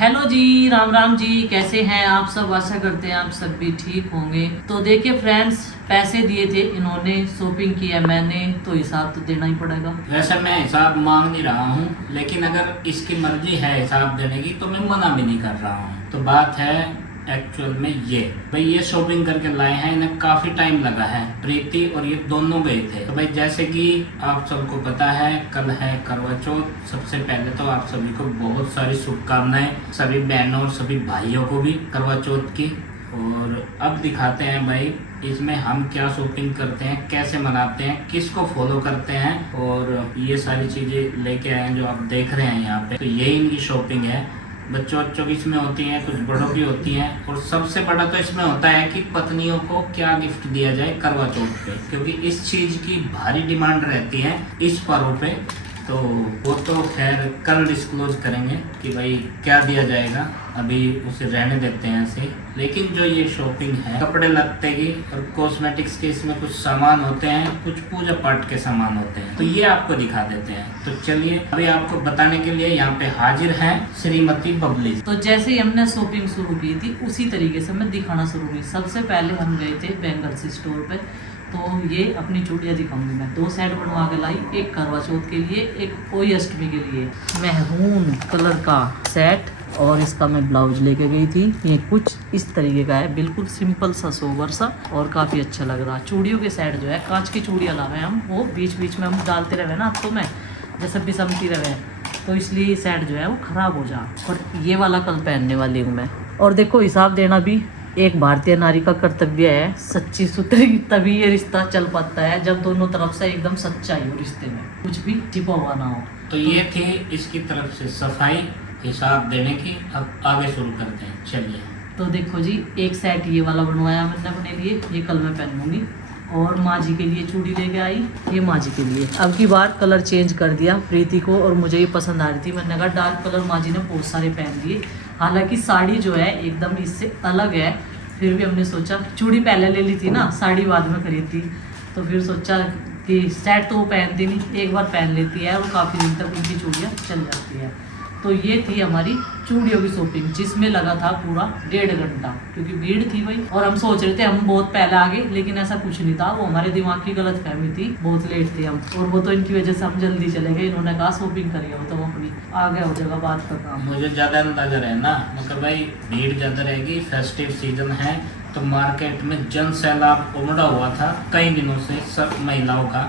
Hello जी, राम राम जी। कैसे हैं आप सब? आशा करते हैं आप सब भी ठीक होंगे। तो देखिए फ्रेंड्स, पैसे दिए थे इन्होंने, शॉपिंग किया मैंने, तो हिसाब तो देना ही पड़ेगा। वैसे मैं हिसाब मांग नहीं रहा हूँ, लेकिन अगर इसकी मर्जी है हिसाब देने की तो मैं मना भी नहीं कर रहा हूँ। तो बात है एक्चुअल में ये भाई, ये शॉपिंग करके लाए हैं, इन्हें काफी टाइम लगा है। प्रीति और ये दोनों गए थे। तो भाई जैसे कि आप सबको पता है, कल है करवा चौथ। सबसे पहले तो आप सभी को बहुत सारी शुभकामनाएं, सभी बहनों और सभी भाइयों को भी करवा चौथ की। और अब दिखाते हैं भाई इसमें हम क्या शॉपिंग करते हैं, कैसे मनाते हैं, किसको फॉलो करते हैं। और ये सारी चीजें लेके आए हैं जो आप देख रहे हैं यहाँ पे। तो यही इनकी शॉपिंग है। बच्चों की इसमें होती हैं, कुछ बड़ों की होती हैं, और सबसे बड़ा तो इसमें होता है कि पत्नियों को क्या गिफ्ट दिया जाए करवा चौथ पे, क्योंकि इस चीज की भारी डिमांड रहती है इस पर्व पे। तो वो तो खैर कल डिस्क्लोज करेंगे कि भाई क्या दिया जाएगा, अभी उसे रहने देते हैं ऐसे। लेकिन जो ये शॉपिंग है कपड़े लत्ते की और कॉस्मेटिक्स के, इसमें कुछ सामान होते हैं, कुछ पूजा पाठ के सामान होते हैं, तो ये आपको दिखा देते हैं। तो चलिए अभी आपको बताने के लिए यहाँ पे हाजिर है श्रीमती बबली। तो जैसे ही हमने शॉपिंग शुरू की थी उसी तरीके से मैं दिखाना शुरू की। सबसे पहले हम गए थे बैंगल्स स्टोर पे। तो ये अपनी चूड़ियाँ दिखाऊंगी मैं। 2 सेट बनवा के लाई, एक करवा चौथ के लिए, एक कोई अष्टमी के लिए। मैरून कलर का सेट और इसका मैं ब्लाउज लेके गई थी। ये कुछ इस तरीके का है, बिल्कुल सिंपल सा सोबर सा, और काफ़ी अच्छा लग रहा। चूड़ियों के सेट जो है, कांच की चूड़ियाँ लावे हम, वो बीच बीच में हम डालते रहे ना तो मैं जैसे बिसमती रहे, तो इसलिए सेट जो है वो ख़राब हो जा। और ये वाला कल पहनने वाली हूँ मैं। और देखो हिसाब देना भी एक भारतीय नारी का कर्तव्य है। सच्ची सुथरी तभी ये रिश्ता चल पाता है, जब दोनों तरफ से एकदम सच्चाई हो रिश्ते में, कुछ भी छिपा हुआ ना हो। तो ये थी इसकी तरफ से सफाई हिसाब देने की। अब आगे शुरू करते हैं, चलिए। तो देखो जी, एक सेट ये वाला बनवाया मैंने अपने लिए, ये कल मैं पहनूंगी। और माँ जी के लिए चूड़ी लेके आई, ये माँ जी के लिए। अब की बार कलर चेंज कर दिया प्रीति को, और मुझे ये पसंद आ रही थी। मैंने कहा डार्क कलर माँ जी ने बहुत सारे पहन लिए। हालांकि साड़ी जो है एकदम इससे अलग है, फिर भी हमने सोचा, चूड़ी पहले ले ली थी ना, साड़ी बाद में खरीदी। तो फिर सोचा कि सेट तो वो पहनती नहीं, एक बार पहन लेती है और काफ़ी दिन तक उनकी चूड़ियाँ चल जाती है। तो ये थी हमारी चूड़ियों की शॉपिंग, जिसमें लगा था पूरा 1.5 घंटा, क्योंकि भीड़ थी भाई। और हम सोच रहे थे हम बहुत पहले आ गए, लेकिन ऐसा कुछ नहीं था। वो हमारे दिमाग की गलत फहमी थी, बहुत लेट थे हम। और वो तो इनकी वजह से हम जल्दी चले गए। इन्होंने कहा शॉपिंग करिए, हो तो अपनी आ गया हो जगह बात का काम। मुझे ज़्यादा अंदाजा है ना, मतलब भाई भीड़ ज़्यादा रहेगी, फेस्टिव सीजन है, तो मार्केट में जन सैलाब उमड़ा हुआ था कई दिनों से, सब महिलाओं का।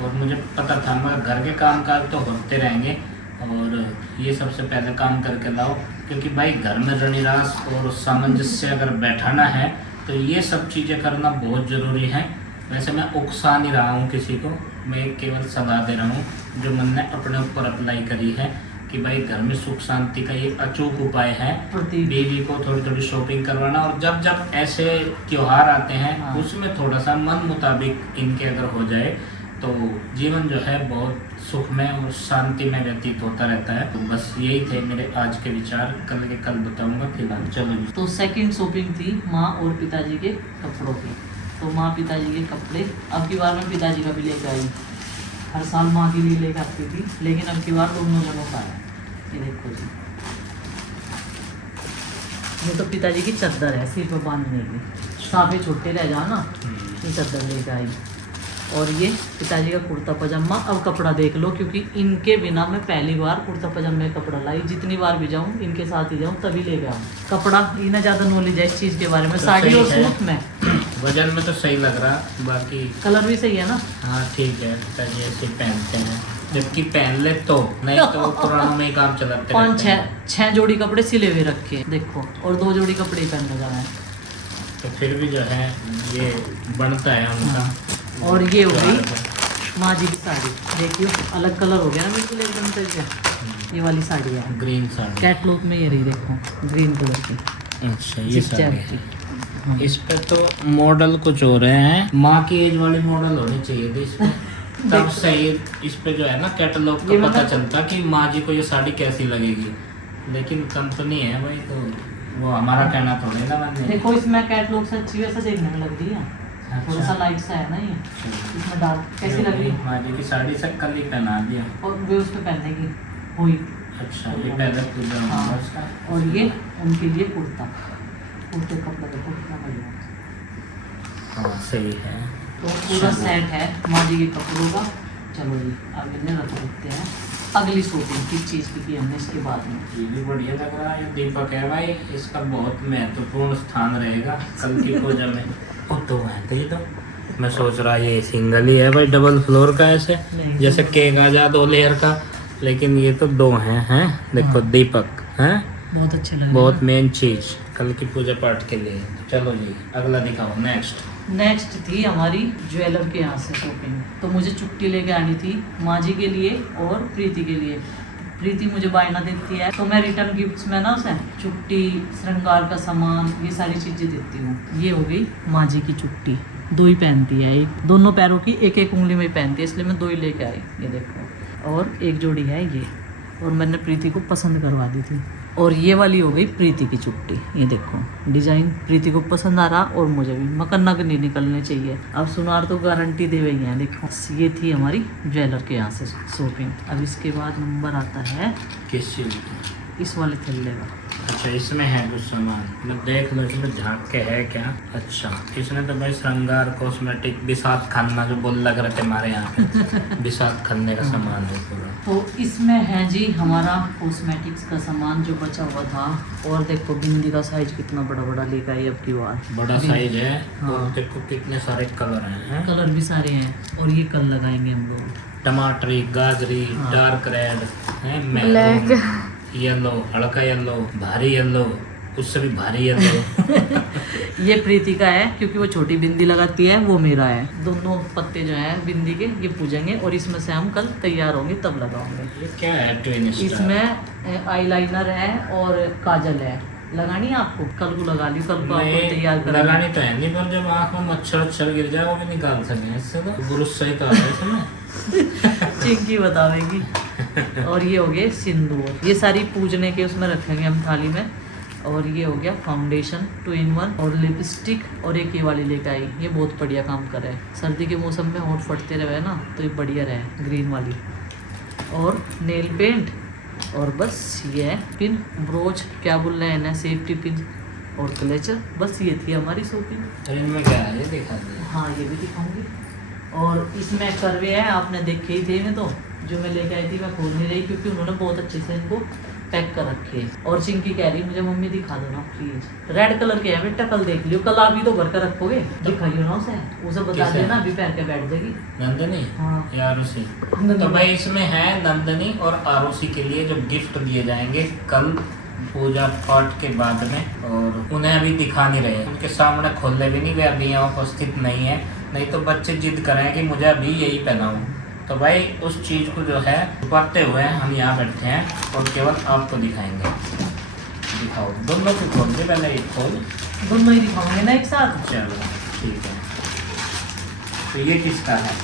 और मुझे पता था मगर घर के काम काज तो होते रहेंगे, और ये सबसे पहले काम करके लाओ, क्योंकि भाई घर में रणिरास और सामंजस्य अगर बैठाना है तो ये सब चीज़ें करना बहुत ज़रूरी है। वैसे मैं उकसा नहीं रहा हूँ किसी को, मैं केवल सलाह दे रहा हूँ जो मैंने अपने ऊपर अप्लाई करी है, कि भाई घर में सुख शांति का ये अचूक उपाय है, बीवी को थोड़ी थोड़ी शॉपिंग करवाना। और जब जब ऐसे त्योहार आते हैं, हाँ, उसमें थोड़ा सा मन मुताबिक इनके अगर हो जाए तो जीवन जो है बहुत सुख में और शांति में व्यतीत होता रहता है। तो बस यही थे मेरे आज के विचार, कल के कल बताऊंगा। फिलहाल चलो। तो सेकंड शॉपिंग थी माँ और पिताजी के कपड़ों की। तो माँ पिताजी के कपड़े अब की बार मैं पिताजी का भी लेकर आई। हर साल माँ के लिए लेकर आती थी, लेकिन अब की बार दोनों जनों का है। ये देखो जी, ये तो पिताजी की चद्दर है सिर पर बांधने की, साफे छोटे रह जाओ ना, ये चद्दर लेकर आई। और ये पिताजी का कुर्ता पजामा। अब कपड़ा देख लो, क्योंकि इनके बिना मैं पहली बार कुर्ता पजामे का कपड़ा लाई। जितनी बार भी जाऊँ इनके साथ ही जाऊँ तभी लेके आऊँ कपड़ा। इन्हें ज़्यादा नॉलेज है इस चीज़ के बारे में, तो साड़ी और सूट में। वजन में तो सही लग रहा, बाकी कलर भी सही है ना। हाँ ठीक है, पिताजी ऐसे पहनते हैं, जबकि पहन ले तो नहीं तो पुरानों में ही काम चलाते। 5-6 जोड़ी कपड़े सिले हुए रखे देखो, और 2 जोड़ी कपड़े ही पहनने जा रहे हैं। तो फिर भी जो है ये बनता है उनका। और ये हो गई माँ जी की साड़ी, देखियो अलग कलर हो गया ना बिल्कुल एकदम से। ये वाली साड़ी है ग्रीन साड़ी, कैटलॉग में ये रही देखो, ग्रीन कलर की। अच्छा ये साड़ी है। इस पे तो मॉडल कुछ हो रहे हैं, माँ की एज वाली मॉडल होनी चाहिए थी इस पे। तब सही इस पे जो है ना कैटलॉग का पता चलता कि माँ जी को ये साड़ी कैसी लगेगी। लेकिन कंपनी है भाई, तो वो हमारा कहना थोड़ी ना मानने। देखो इसमें कैटलॉग से अच्छी वैसे देखने में लग रही है। अच्छा। थोड़ा सा लाइट सा है ना ये, इसमें डार्क कैसी लग रही है। माँ जी की साड़ी से कल ही पहना दिया, और वे उस पे पहनेगी हुई अच्छा, ये पहले पूजा हाँ, होगा इसका। और ये उनके लिए कुर्ता, कुर्ते कपड़े देखो कितना बढ़िया। हाँ सही है। तो पूरा सेट है माँ जी के कपड़ों का। चलो जी आगे ने रख देते हैं अगली शॉपिंग किस चीज़ की की हमने इसके बाद में। ये भी बढ़िया लग रहा है। दीपक है भाई, इसका बहुत महत्वपूर्ण स्थान रहेगा कल की पूजा में। वो तो है तो ये तो मैं सोच रहा ये सिंगल ही है भाई, डबल फ्लोर का ऐसे नहीं। जैसे केक आ जा 2 लेयर का, लेकिन ये तो 2 हैं। देखो हाँ। दीपक हैं, बहुत अच्छे लग रहे हैं। बहुत मेन चीज कल की पूजा पाठ के लिए। चलो जी अगला दिखाओ नेक्स्ट। नेक्स्ट थी हमारी ज्वेलर के यहाँ से शॉपिंग। तो मुझे चुट्टी लेके आनी थी माँ जी के लिए और प्रीति के लिए। प्रीति मुझे बायना देती है तो मैं रिटर्न गिफ्ट्स में ना उसे चुट्टी, श्रृंगार का सामान, ये सारी चीज़ें देती हूँ। ये हो गई माँ जी की चुट्टी, 2 ही पहनती है, एक दोनों पैरों की एक एक उंगली में ही पहनती है, इसलिए मैं 2 ही लेके आई। ये देखो, और एक जोड़ी है ये, और मैंने प्रीति को पसंद करवा दी थी। और ये वाली हो गई प्रीति की चुट्टी। ये देखो डिजाइन प्रीति को पसंद आ रहा और मुझे भी, मकर नग नहीं निकलने चाहिए। अब सुनार तो गारंटी दे रही है। देखो ये थी हमारी ज्वेलर के यहाँ से शॉपिंग। अब इसके बाद नंबर आता है किस चीज की? इस वाले थैले का। अच्छा इसमें है कुछ सामान, मैं देख लो इसमें झाँक के है क्या। अच्छा इसमें तो भाई श्रृंगार कॉस्मेटिक बिसात खाना जो बोल लग रहे थे हमारे यहाँ पे बिसात खाने का सामान है पूरा। तो इसमें है जी हमारा कॉस्मेटिक्स का सामान जो बचा हुआ था। और देखो बिंदी का साइज कितना बड़ा बड़ा लेकर आई अब की बार, बड़ा साइज है। हाँ। और देखो कितने सारे कलर हैं। कलर भी सारे हैं। और ये कल लगाएंगे हम लोग, टमाटरी, गाजरी, हाँ। डार्क रेड है, मैरून, येलो, हल्का येलो, भारी येलो, उससे भी भारी येलो। ये प्रीति का है क्योंकि वो छोटी बिंदी लगाती है, वो मेरा है। दोनों पत्ते जो हैं बिंदी के ये पूजेंगे और इसमें से हम कल तैयार होंगे तब लगाओगे। ये क्या है ट्विन स्टार? इसमें आईलाइनर है और काजल है। लगानी है आपको? कल को लगा ली, कल को आपको तैयार नहीं कर लगानी तो है नहीं, पर जब आँख में मच्छर गिर जाए वो भी निकाल सकें इससे तो ब्रुश सही तो आता है इसमें। चिंकी बतावेगी। और ये हो गए सिंदूर, ये सारी पूजने के उसमें रखेंगे हम थाली में। और ये हो गया फाउंडेशन 2 in 1 और लिपस्टिक, और एक ये वाली लेकर आई। ये बहुत बढ़िया काम कर रहा है, सर्दी के मौसम में होंठ फटते रहे ना तो ये बढ़िया रहे, ग्रीन वाली। और नेल पेंट, और बस ये है पिन, ब्रोच क्या बोल रहे हैं ना, सेफ्टी पिन और क्लेचर। बस ये थी हमारी शॉपिंग। और इनमें क्या है ये दिखा दीजिए। हाँ ये भी दिखाऊंगी। और इसमें करवे है, आपने देखे ही थे मैं तो, जो मैं लेके आई थी मैं खोल नहीं रही क्योंकि उन्होंने बहुत अच्छे से इनको पैक कर रखे। और चिंकी कह रही मुझे मम्मी दिखा दो ना प्लीज, रेड कलर के है बेटा, कल देख लियो, कल आप ही तो भर कर रखोगे, दिखाइयो ना उसे बता किसे? देना, अभी पहन के बैठ जाएगी। नंदनी हाँ। या आरुषि? नंदनी। तो भाई इसमें है नंदनी और आरुषि के लिए जो गिफ्ट दिए जाएंगे कल पूजा पाठ के बाद में, और उन्हें अभी दिखा नहीं रहे, उनके सामने खोले भी नहीं, वे अभी यहाँ उपस्थित नहीं है, नहीं तो बच्चे जिद करें कि मुझे अभी यही पहनाऊँ। तो भाई उस चीज़ को जो है छुपाते हुए हम यहाँ बैठे हैं और केवल आपको दिखाएंगे। दिखाओ, दोनों को खोल दे, पहले एक खोल। दोनों ही दिखाऊंगे ना एक साथ। चलो ठीक है। तो ये किसका है?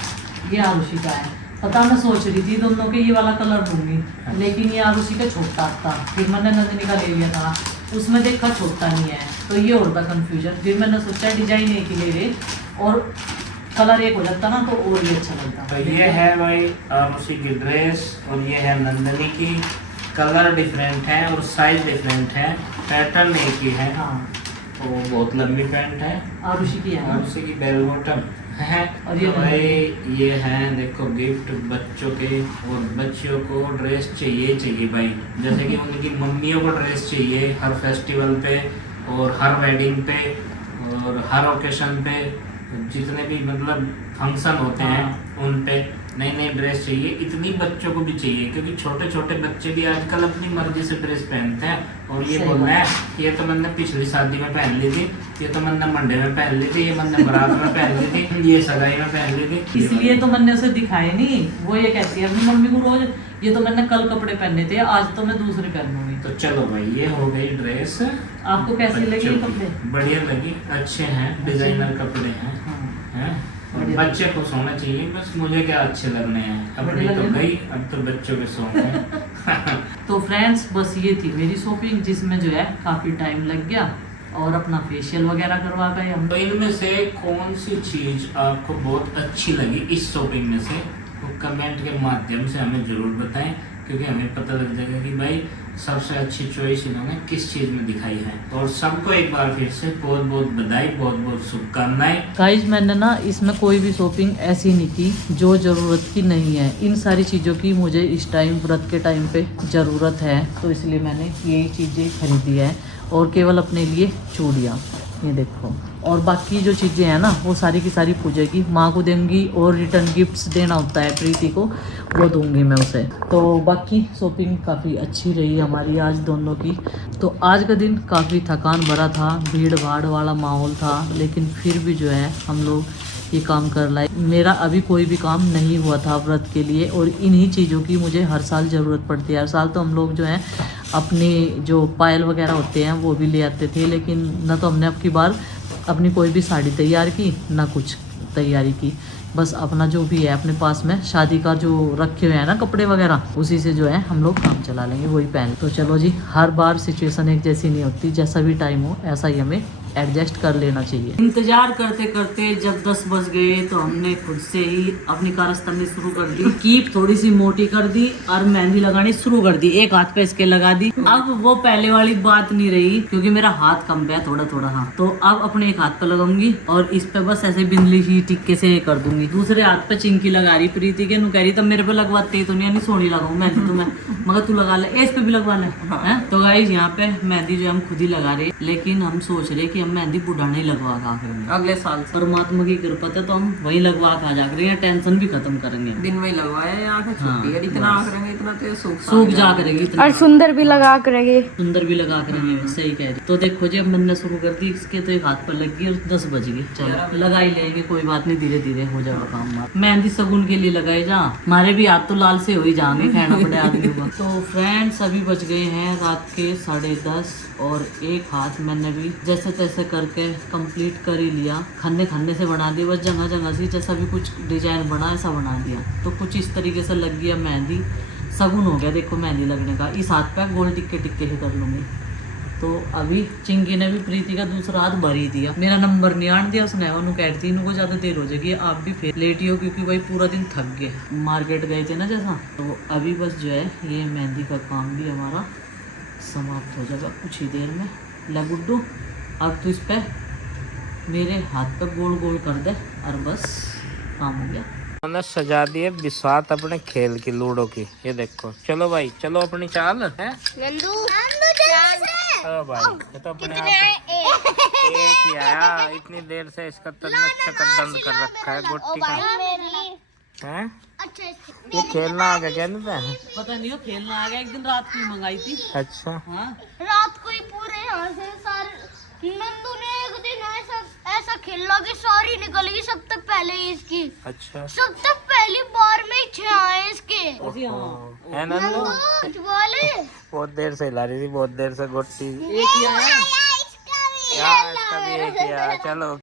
ये आरुषि का है। पता मैं सोच रही थी दोनों के ये वाला कलर दूंगी, लेकिन ये आरुषि का छोटा था, फिर मैंने नंदिनी का ले लिया था, उसमें देखा छोटा नहीं है तो ये और था कंफ्यूजन। फिर मैंने सोचा डिजाइन एक ही ले ले और कलर एक हो जाता ना तो और भी अच्छा लगता। तो ये है भाई आरुषि की ड्रेस और ये है नंदनी की। कलर डिफरेंट है और साइज डिफरेंट है, पैटर्न एक ही है। हाँ तो बहुत लंबी पैंट है आरुषि की है ना। आरुषि की, बेल बॉटम है। और ये तो भाई ये है देखो गिफ्ट बच्चों के, और बच्चियों को ड्रेस चाहिए भाई, जैसे कि उनकी मम्मियों को ड्रेस चाहिए हर फेस्टिवल पे और हर वेडिंग पे और हर ओकेशन पे, जितने भी मतलब फंक्शन होते हैं उन पे नई नई ड्रेस चाहिए। इतनी बच्चों को भी चाहिए क्योंकि छोटे छोटे बच्चे भी आजकल अपनी मर्जी से ड्रेस पहनते हैं। और ये सही बोलना बात। है कि ये तो मैंने पिछली शादी में पहन ली थी, ये तो मैंने मंडे में पहन ली थी, ये मैंने बारात में पहन ली थी, ये सगाई में पहन ली थी। इसलिए तो मैंने उसे दिखाए नहीं। वो ये कहती है अपनी मम्मी को रोज, ये तो मैंने कल कपड़े पहने थे, आज तो मैं दूसरे पहनूंगी। तो चलो भाई ये हो गई ड्रेस। आपको कैसे लगे ये बच्चों की। कपड़े? बढ़िया लगी, अच्छे हैं, डिजाइनर कपड़े हैं, हैं? और बढ़िया। बच्चे खुश होना चाहिए, बस मुझे क्या अच्छे लगने हैं। अपनी बढ़िया तो लगे ना? गई, अब तो बच्चों के शौक हैं। तो फ्रेंड्स बस ये थी मेरी शॉपिंग, जिसमें जो है काफ़ी टाइम लग गया और अपना फेशियल वगैरह करवा गए हम। तो इनमें से कौन सी चीज आपको बहुत अच्छी लगी इस शॉपिंग में से, वो कमेंट के माध्यम से हमें जरूर बताएं क्योंकि हमें पता लग जाएगा कि भाई सबसे अच्छी चॉइस इन्होंने किस चीज़ में दिखाई है। और सबको एक बार फिर से बहुत बहुत बधाई, बहुत बहुत शुभकामनाएं। गाइस मैंने ना इसमें कोई भी शॉपिंग ऐसी नहीं की जो ज़रूरत की नहीं है। इन सारी चीज़ों की मुझे इस टाइम व्रत के टाइम पे ज़रूरत है, तो इसलिए मैंने यही चीज़ें खरीदी है। और केवल अपने लिए चूड़ियाँ, ये देखो। और बाकी जो चीज़ें हैं ना वो सारी की सारी पूजा की माँ को देंगी, और रिटर्न गिफ्ट्स देना होता है प्रीति को, वो दूंगी मैं उसे। तो बाकी शॉपिंग काफ़ी अच्छी रही हमारी आज दोनों की। तो आज का दिन काफ़ी थकान भरा था, भीड़ भाड़ वाला माहौल था, लेकिन फिर भी जो है हम लोग ये काम कर लाए। मेरा अभी कोई भी काम नहीं हुआ था व्रत के लिए, और इन्हीं चीज़ों की मुझे हर साल ज़रूरत पड़ती है। हर साल तो हम लोग जो है अपने जो पायल वगैरह होते हैं वो भी ले आते थे, लेकिन ना तो हमने अब की बार अपनी कोई भी साड़ी तैयार की ना कुछ तैयारी की। बस अपना जो भी है अपने पास में शादी का जो रखे हुए हैं ना कपड़े वगैरह, उसी से जो है हम लोग काम चला लेंगे, वही पहन। तो चलो जी, हर बार सिचुएशन एक जैसी नहीं होती, जैसा भी टाइम हो ऐसा ही हमें एडजस्ट कर लेना चाहिए। इंतजार करते करते जब 10 बज गए तो हमने खुद से ही अपनी कारस्तानी शुरू कर दी, कीप थोड़ी सी मोटी कर दी और मेहंदी लगानी शुरू कर दी। एक हाथ पे इसके लगा दी। अब वो पहले वाली बात नहीं रही, क्योंकि मेरा हाथ कम है थोड़ा थोड़ा। हाँ, तो अब अपने एक हाथ पे लगाऊंगी और इस पे बस ऐसे बिंदली सी टिक्के से कर दूंगी। दूसरे हाथ पे चिंकी लगा रही प्रीति के, नु कह रही तब मेरे पे लगवाते तो नहीं सोनी लगाऊं मेहंदी तो मैं, मगर तू लगा ले, इस पे भी लगवाना है। तो गाइस यहाँ पे मेहंदी जो हम खुद ही लगा रहे, लेकिन हम सोच रहे कि हम मेहंदी बुढ़ा नहीं लगवा के आखिर में अगले साल से परमात्मा की कृपा है तो हम वही लगवा के आ जा रहे हैं, टेंशन भी खत्म करेंगे। दिन में ही लगवाया है, आंखें छुट्टी है, इतना आंख रहेंगे इतना तो सूख जा करेगी इतना, और सुंदर भी लगा करेंगे, सुंदर भी लगा करेंगे। सही कह रही। तो देखो जी, अब मैंने शुरू कर दी, इसके तो एक हाथ पर लग गई और 10 बज गई। चलो लगा ही लेंगे, कोई बात नहीं, धीरे धीरे हो जाएगा काम। मेहंदी सगुन के लिए लगाई जा, हमारे भी हाथ तो लाल से हो ही जाएंगे, कहना पड़े आदमी को। तो फ्रेंड्स अभी बज गए हैं रात के 10:30, और एक हाथ मैंने भी जैसे तैसे करके कंप्लीट कर ही लिया। खन्ने खन्ने से बना दिया, बस जगह जगह से जैसा भी कुछ डिजाइन बना ऐसा बना दिया। तो कुछ इस तरीके से लग गया मेहंदी, सगुन हो गया देखो मेहंदी लगने का। इस हाथ पे गोल टिक्के टिक्के ही कर लूँगी। तो अभी चिंकी ने भी प्रीति का दूसरा हाथ भर ही दिया, मेरा नंबर नहीं आन दिया उसने। उन्होंने कहती इनको ज़्यादा देर हो जाएगी, आप भी फिर लेटी हो, क्योंकि भाई पूरा दिन थक गए, मार्केट गए थे ना जैसा। तो अभी बस जो है ये मेहंदी का काम भी हमारा समाप्त हो जाएगा कुछ ही देर में। ला गुड्डू, अब तो इस पे मेरे हाथ पे गोल गोल कर दे और बस काम हो गया। उन्होंने सजा दिए बिसात अपने खेल की, लूडो की। ये देखो, चलो भाई चलो अपनी चाल है। नंदू ओ भाई ये तो अपने आप एक ही आया, इतनी देर से इसका तन्ना चक्कर बंद कर रखा है गोटी का है। ये खेलना आ गया क्या? नहीं था पता नहीं, हो खेलना आ गया। एक दिन रात की मंगाई थी। अच्छा हाँ, रात को ही पूरे यहाँ से सारे नंदू ने एक दिन ऐसा खेला कि सारी निकल गई सब तक पहले ही इसकी। अच्छा, सब तक पहली बार में ही 6 आए इसके। जी हाँ। है नंदू, कुछ बोले बहुत देर से हिला रही थी, बहुत देर से गोटी। एक ही आया। इसका भी यार, इसका भी एक ही आया। चलो